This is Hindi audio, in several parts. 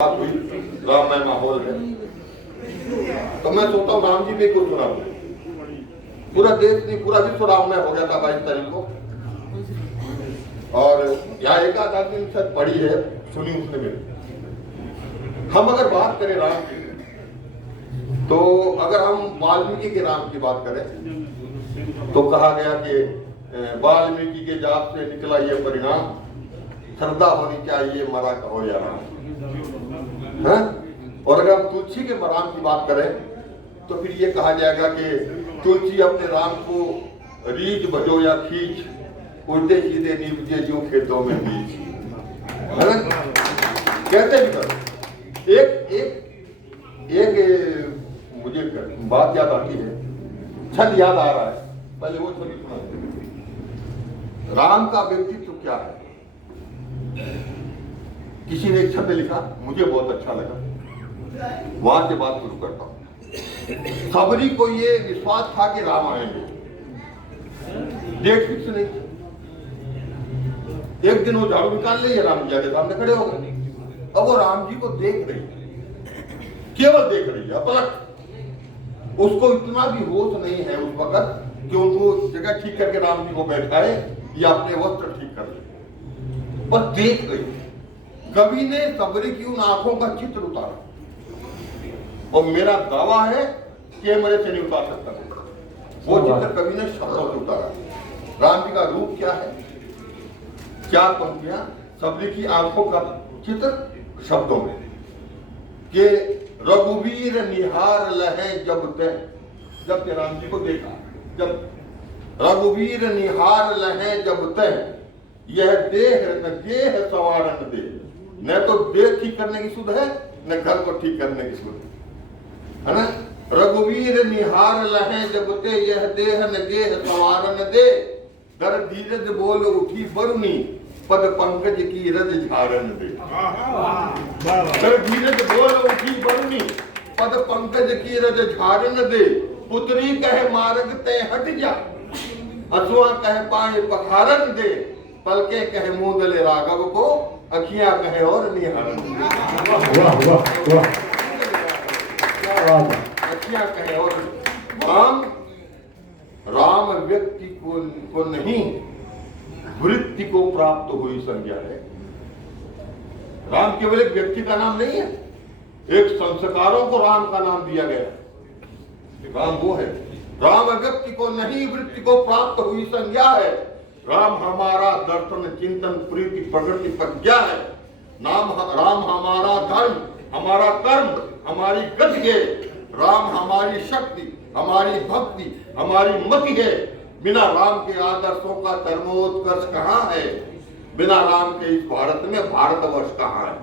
बात हुई राममय माहौल है, तो मैं सोचता हूँ राम जी भी कुछ सुना, पूरा देश नहीं पूरा विश्व राममय हो गया था 22 तारीख को। और यहाँ एक आध आदमी शायद पढ़ी है, सुनी उसने मेरी। हम अगर बात करें राम की, तो अगर हम वाल्मीकि के राम की बात करें तो कहा गया कि वाल्मीकि के जाप से निकला ये परिणाम, श्रद्धा होनी चाहिए मरा कहो या राम। है? और अगर हम तुलसी के राम की बात करें तो फिर ये कहा जाएगा कि तुलसी अपने राम को रीझ बजो या खींच, उल्टे सीधे निपजे जो खेतों में बीज। कहते भी कर एक एक एक मुझे बात याद आती है, छंद याद आ रहा है, पहले वो छंद सुना। राम का व्यक्तित्व क्या है? किसी ने एक छंद लिखा, मुझे बहुत अच्छा लगा, वहां से बात शुरू करता हूं। सबरी को ये विश्वास था कि राम आएंगे, डेट फिक्स नहीं। एक दिन वो झाड़ू निकाल ले, राम जी के सामने खड़े हो गए। अब वो राम जी को देख रही है, केवल देख रही है, पलट। उसको इतना भी होश नहीं है उस वक्त कि उनको जगह ठीक करके राम जी को बैठाए या अपने वस्त्र ठीक कर ले, बस देख रही है। कवि ने सबरी की उन आंखों का चित्र उतारा, और मेरा दावा है कि मेरे से नहीं उतार सकता। वो चित्र कवि ने शब्दों से उतारा। राम जी का रूप क्या है? चार पंक्तियां, सबरी की आंखों का चित्र शब्दों में कि रघुवीर निहार लहे जब ते, जब ते राम जी को देखा, जब रघुवीर निहार लहे जब ते, यह देह न देह संवारन दे। न तो देह ठीक करने की सुध है, न घर को ठीक करने की सुध है ना। रघुवीर निहार लहे जब ते, यह देह न देह संवारन दे। दर धीरज बोल उठी बरुनी, पद पंकज की रज झारन दे। दर धीरज बोल उठी बरुनी, पद पंकज की रज झारन दे। पुत्री कहे मार्ग ते हट जा, हसुआ कहे पाए पखारन दे। पलके कहे मूंदले राघव को, अखियां कहे और निहारन दे। अखियां कहे और। राम व्यक्ति को नहीं, वृत्ति को प्राप्त हुई संज्ञा है। राम केवल एक व्यक्ति का नाम नहीं है, एक संस्कारों को राम का नाम दिया गया। राम वो है, राम व्यक्ति को नहीं, वृत्ति को प्राप्त हुई संज्ञा है। राम हमारा दर्शन चिंतन प्रीति प्रकृति प्रज्ञा है। राम हमारा धर्म, हमारा कर्म, हमारी गति है। राम हमारी शक्ति, हमारी भक्ति, हमारी मति है। बिना राम के आदर्शों का धर्मोत्कर्ष कहाँ है? बिना राम के इस भारत में भारतवर्ष कहाँ है?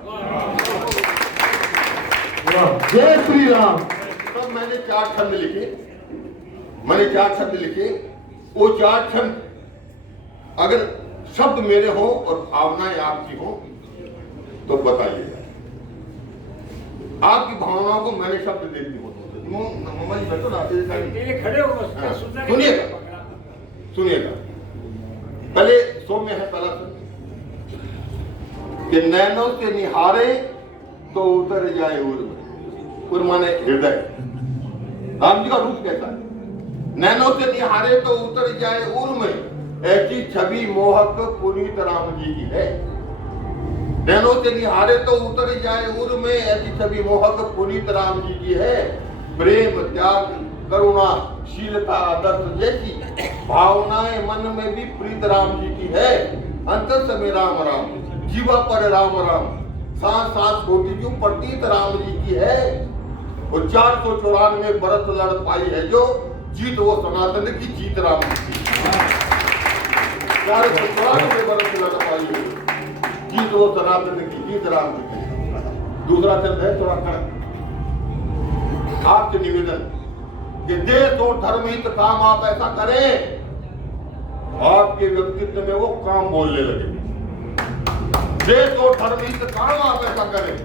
जय श्री राम। तब मैंने चार छंद लिखे। वो चार छंद अगर शब्द मेरे हो और भावनाएं आपकी हो तो बताइएगा। आपकी भावनाओं को मैंने शब्द दे दी हो। सुनिएगा, पहले सौम्य है पहला शब्द कि नैनों से निहारे तो उतर जाए उर्म। उर्म माने हृदय। राम जी का रूप कैसा है? नैनों से निहारे तो उतर जाए उर्म, ऐसी छवि मोहक पुनीत राम जी की है। नैनों से निहारे तो उतर जाए उर्म में, ऐसी छवि मोहक पुनीत राम जी की है। प्रेम त्याग करुणा शीलता आदर्श जैसी भावनाएं मन में भी प्रीत राम जी की है। अंतर समय राम राम, जीवा पर राम राम, सांस सांस होती क्यों प्रतीत राम जी की है। वो 494 बरस लड़ पाई है जो जीत, वो सनातन की जीत राम जी की। 494 बरस लड़ पाई है, जीत वो सनातन की जीत राम जी की। दूसरा शब्द है थोड़ा कड़क, आपसे निवेदन कि देश और धर्म हित काम आप ऐसा करें, आपके व्यक्तित्व में वो काम बोलने लगे। देश और धर्म हित काम आप ऐसा करें,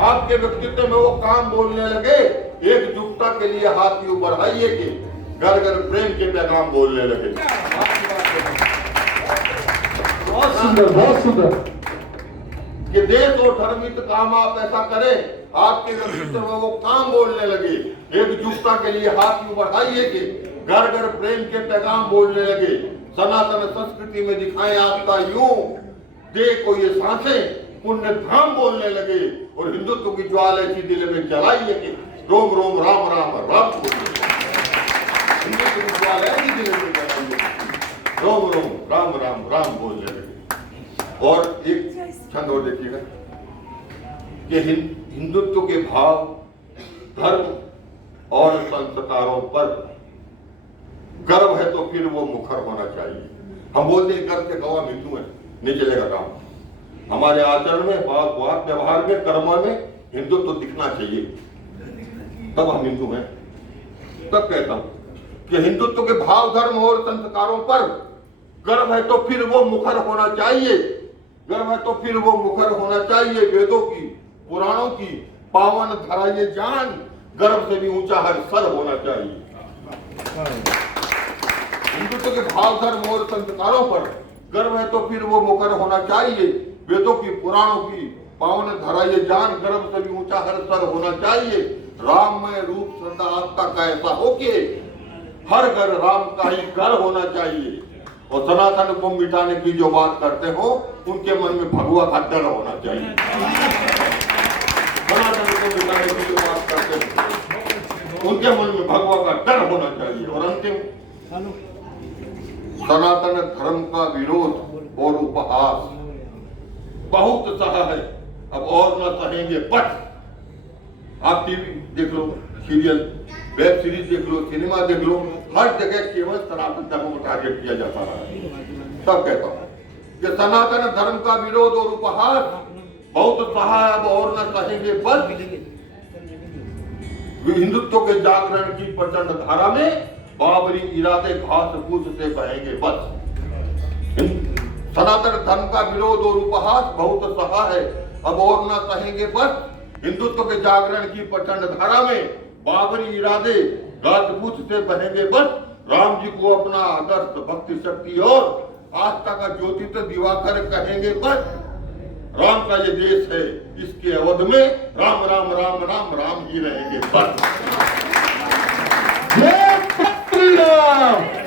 आपके व्यक्तित्व में वो काम बोलने लगे। एकजुटता के लिए हाथ यूं बढ़ाइए कि घर घर प्रेम के पैगाम बोलने लगे। बहुत सुंदर, बहुत सुंदर। कि देश और धर्मित काम आप ऐसा करें, आपके व्यक्तित्व में वो काम बोलने लगे। एकजुटता के लिए हाथ यूं बढ़ाइए कि घर घर प्रेम के पैगाम बोलने लगे। सनातन संस्कृति में दिखाएं आपका यूं, देखो ये सांसें पुण्य धाम बोलने लगे। और हिंदुत्व की ज्वाल ऐसी दिल में जलाइए कि रोम रोम राम राम राम बोलिए। हिंदुत्व की ज्वाल ऐसी दिल में जलाइए, रोम रोम राम राम राम बोलने लगे। और एक छंद और देखिएगा कि हिंदुत्व के भाव, धर्म और संस्कारों पर गर्व है तो फिर वो मुखर होना चाहिए। हम बोलते हैं गर्व से गवा हिंदू है, नहीं चलेगा काम। हमारे आचरण में, बात व्यवहार में, कर्मों में हिंदुत्व दिखना चाहिए, तब हम हिंदू हैं। तब कहता हूं कि हिंदुत्व के भाव, धर्म और संस्कारों पर गर्व है तो फिर वो मुखर होना चाहिए। गर्व है तो फिर वो मुखर होना चाहिए। वेदों की, पुराणों की पावन धरा ये जान, गर्व से भी ऊंचा हर सर होना चाहिए। हिंदुत्व के भाव, धर्म और संस्कारों पर गर्व है तो फिर वो मुखर होना चाहिए। वेदों की, पुराणों की पावन धरा ये जान, गर्व से भी ऊंचा हर सर होना चाहिए। राममय रूप श्रद्धा आस्था का ऐसा हो कि हर घर राम का ही घर होना चाहिए। और सनातन को मिटाने की जो बात करते हो, उनके मन में भगवा का डर होना चाहिए। सनातन को मिटाने की जो बात करते हो, उनके मन में भगवा का डर होना चाहिए। और अंतिम, सनातन धर्म का विरोध और उपहास बहुत सहा है, अब और न सहेंगे बस। आप टीवी देख लो, सीरियल, वेब सीरीज देख लो, सिनेमा देख लो, हर जगह केवल सनातन धर्म को टारगेट किया जाता है। तब कहता हूं कि सनातन धर्म का विरोध और उपहास बहुत सहा है, अब और न सहेंगे बस। हिंदुत्व के जागरण की प्रचंड धारा में बाबरी इरादे घास फूस से बहेंगे बस। सनातन धर्म का विरोध और उपहास बहुत सहा है, अब और न सहेंगे बस। हिंदुत्व के जागरण की प्रचंड धारा में बाबरी इरादे घास फूस से बहेंगे बस। राम जी को अपना आदर्श, भक्ति, शक्ति और आस्था का ज्योतिष दिवाकर कहेंगे बस। राम का ये देश है, इसके अवध में राम राम राम राम राम ही रहेंगे बस। जय श्री राम।